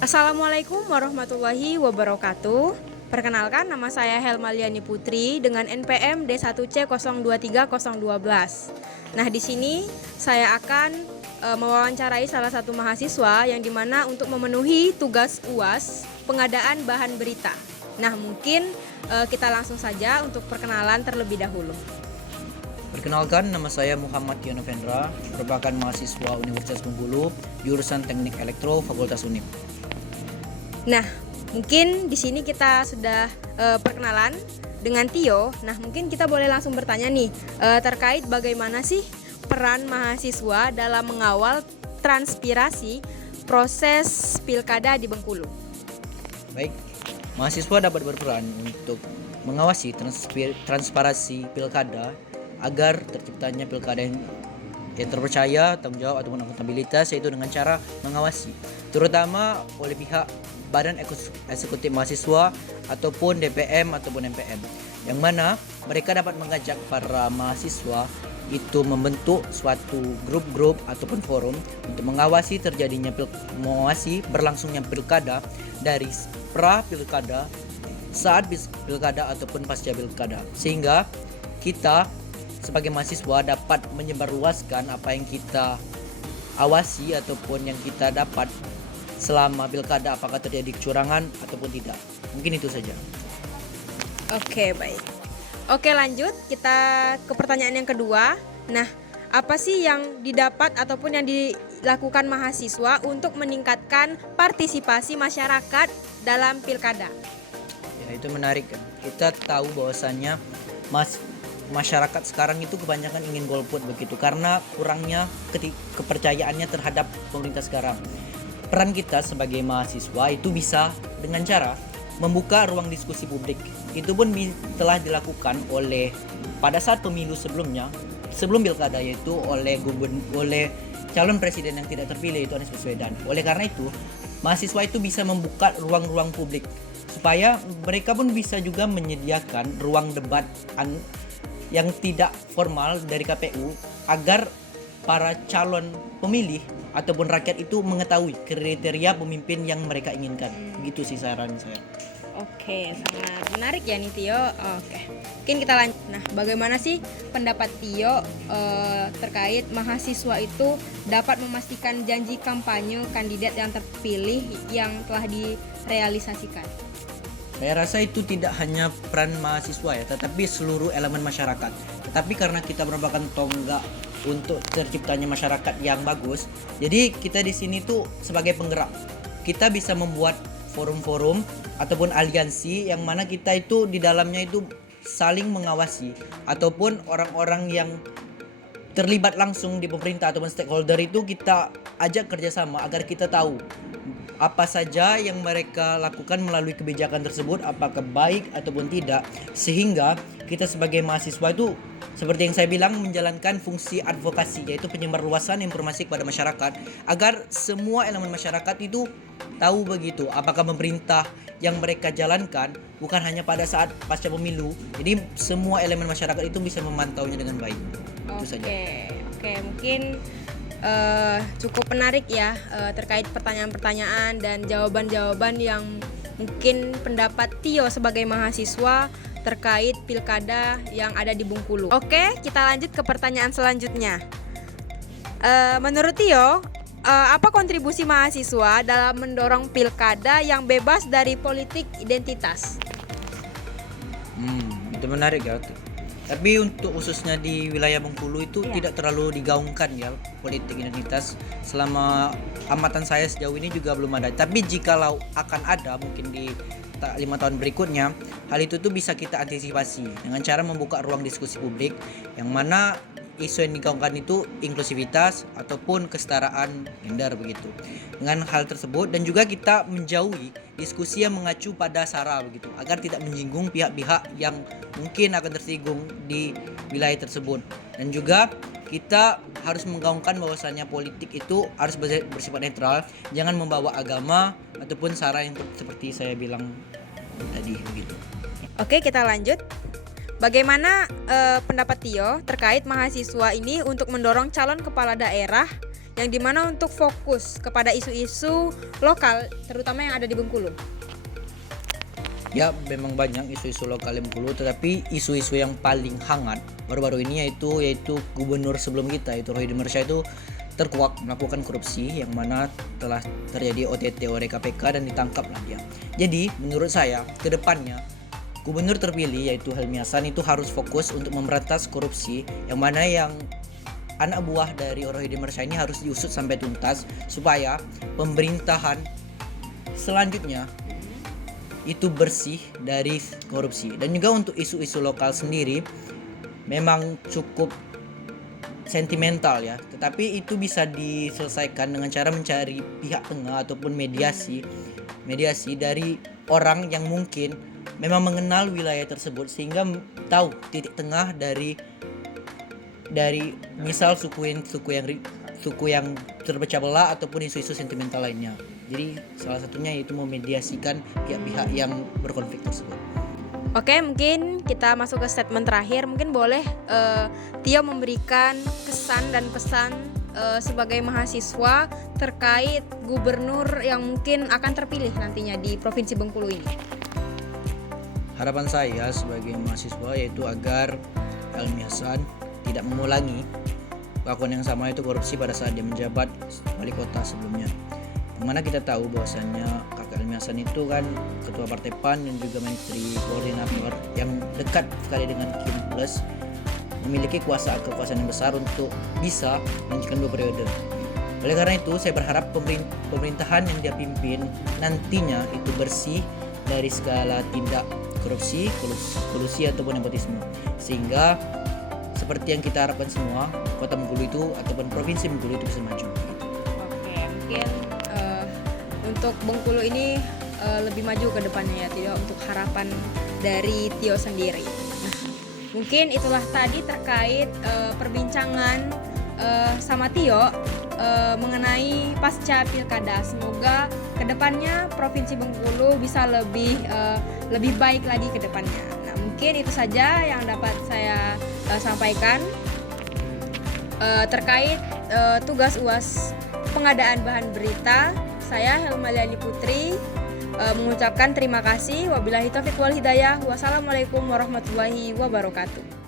Assalamualaikum warahmatullahi wabarakatuh. Perkenalkan, nama saya Helmaliani Putri dengan NPM D1C023012. Nah, di sini saya akan mewawancarai salah satu mahasiswa yang dimana untuk memenuhi tugas UAS pengadaan bahan berita. Nah, mungkin kita langsung saja untuk perkenalan terlebih dahulu. Perkenalkan, nama saya Muhammad Yonovendra, merupakan mahasiswa Universitas Bengkulu, jurusan Teknik Elektro, Fakultas Unip. Nah, mungkin di sini kita sudah perkenalan dengan Tio. Nah, mungkin kita boleh langsung bertanya nih terkait bagaimana sih peran mahasiswa dalam mengawal transpirasi proses pilkada di Bengkulu. Baik, mahasiswa dapat berperan untuk mengawasi transparansi pilkada agar terciptanya pilkada yang terpercaya, tanggung jawab ataupun akuntabilitas, yaitu dengan cara mengawasi, terutama oleh pihak Badan Eksekutif Mahasiswa ataupun DPM ataupun MPM, yang mana mereka dapat mengajak para mahasiswa itu membentuk suatu grup-grup ataupun forum untuk mengawasi berlangsungnya pilkada dari pra pilkada, saat pilkada ataupun pasca pilkada, sehingga kita sebagai mahasiswa dapat menyebarluaskan apa yang kita awasi ataupun yang kita dapat selama pilkada, apakah terjadi kecurangan ataupun tidak. Mungkin itu saja. Oke, baik. Oke, lanjut kita ke pertanyaan yang kedua. Nah, apa sih yang didapat ataupun yang dilakukan mahasiswa untuk meningkatkan partisipasi masyarakat dalam pilkada? Ya, itu menarik kan. Kita tahu bahwasannya masyarakat sekarang itu kebanyakan ingin golput begitu karena kurangnya kepercayaannya terhadap pemerintah sekarang. Peran kita sebagai mahasiswa itu bisa dengan cara membuka ruang diskusi publik. Itu pun telah dilakukan oleh pada saat pemilu sebelumnya, sebelum pilkada, yaitu oleh calon presiden yang tidak terpilih, itu Anies Baswedan. Oleh karena itu, mahasiswa itu bisa membuka ruang-ruang publik supaya mereka pun bisa juga menyediakan ruang debat yang tidak formal dari KPU agar para calon pemilih ataupun rakyat itu mengetahui kriteria pemimpin yang mereka inginkan. Begitu sih saran saya. Oke, sangat menarik ya nih Tio. Oke, mungkin kita lanjut. Nah, bagaimana sih pendapat Tio terkait mahasiswa itu dapat memastikan janji kampanye kandidat yang terpilih yang telah direalisasikan? Saya rasa itu tidak hanya peran mahasiswa ya, tetapi seluruh elemen masyarakat. Tetapi karena kita merupakan tonggak untuk terciptanya masyarakat yang bagus, jadi kita di sini tuh sebagai penggerak. Kita bisa membuat forum-forum ataupun aliansi yang mana kita itu di dalamnya itu saling mengawasi, ataupun orang-orang yang terlibat langsung di pemerintah ataupun stakeholder itu kita ajak kerjasama agar kita tahu apa saja yang mereka lakukan melalui kebijakan tersebut, apakah baik ataupun tidak, sehingga kita sebagai mahasiswa itu seperti yang saya bilang menjalankan fungsi advokasi, yaitu penyebarluasan informasi kepada masyarakat agar semua elemen masyarakat itu tahu begitu apakah pemerintah yang mereka jalankan bukan hanya pada saat pasca pemilu. Jadi semua elemen masyarakat itu bisa memantaunya dengan baik. Itu saja. Oke, mungkin cukup menarik ya terkait pertanyaan-pertanyaan dan jawaban-jawaban yang mungkin pendapat Tio sebagai mahasiswa terkait pilkada yang ada di Bengkulu. Oke, kita lanjut ke pertanyaan selanjutnya. Menurut Tio, apa kontribusi mahasiswa dalam mendorong pilkada yang bebas dari politik identitas? Itu menarik ya. Tapi untuk khususnya di wilayah Bengkulu itu tidak terlalu digaungkan ya politik identitas. Selama amatan saya sejauh ini juga belum ada. Tapi jikalau akan ada mungkin di 5 tahun berikutnya, hal itu tuh bisa kita antisipasi dengan cara membuka ruang diskusi publik yang mana isu yang digaungkan itu inklusivitas ataupun kesetaraan gender begitu. Dengan hal tersebut dan juga kita menjauhi diskusi yang mengacu pada sara begitu agar tidak menyinggung pihak-pihak yang mungkin akan tersinggung di wilayah tersebut. Dan juga kita harus menggaungkan bahwasannya politik itu harus bersifat netral, jangan membawa agama ataupun sara yang seperti saya bilang tadi begitu. Oke, kita lanjut. Bagaimana pendapat Tio terkait mahasiswa ini untuk mendorong calon kepala daerah yang dimana untuk fokus kepada isu-isu lokal terutama yang ada di Bengkulu. Ya, memang banyak isu-isu lokal di Bengkulu, tetapi isu-isu yang paling hangat baru-baru ini yaitu gubernur sebelum kita, yaitu Rohidi Mersya, itu terkuak melakukan korupsi yang mana telah terjadi OTT oleh KPK dan ditangkaplah dia. Jadi menurut saya ke depannya gubernur terpilih yaitu Helmi Hasan itu harus fokus untuk memberantas korupsi, yang mana yang anak buah dari Rohidi Mersya ini harus diusut sampai tuntas supaya pemerintahan selanjutnya itu bersih dari korupsi. Dan juga untuk isu-isu lokal sendiri memang cukup sentimental ya, tetapi itu bisa diselesaikan dengan cara mencari pihak tengah ataupun mediasi dari orang yang mungkin memang mengenal wilayah tersebut sehingga tahu titik tengah dari misal suku yang terpecah belah ataupun isu-isu sentimental lainnya. Jadi salah satunya yaitu memediasikan pihak-pihak yang berkonflik tersebut. Oke, mungkin kita masuk ke statement terakhir. Mungkin boleh Tio memberikan kesan dan pesan sebagai mahasiswa terkait gubernur yang mungkin akan terpilih nantinya di Provinsi Bengkulu ini. Harapan saya sebagai mahasiswa yaitu agar Helmi Hasan tidak mengulangi kelakuan yang sama, itu korupsi pada saat dia menjabat wali kota sebelumnya. Dimana kita tahu bahwasannya kakak Helmi Hasan itu kan ketua partai PAN dan juga menteri koordinator yang dekat sekali dengan Kim Plus, memiliki kekuasaan yang besar untuk bisa melanjutkan 2 periode. Oleh karena itu saya berharap pemerintahan yang dia pimpin nantinya itu bersih dari segala tindak korupsi, kolusi ataupun nepotisme, sehingga seperti yang kita harapkan semua, kota Bengkulu itu ataupun provinsi Bengkulu itu bisa maju. Oke, mungkin untuk Bengkulu ini lebih maju ke depannya ya Tio, untuk harapan dari Tio sendiri. Nah, mungkin itulah tadi terkait perbincangan sama Tio mengenai pasca pilkada. Semoga ke depannya Provinsi Bengkulu bisa lebih baik lagi ke depannya. Nah, mungkin itu saja yang dapat saya sampaikan terkait tugas UAS pengadaan bahan berita. Saya Helmaliani Putri mengucapkan terima kasih. Wabillahi taufiq wal hidayah. Wassalamualaikum warahmatullahi wabarakatuh.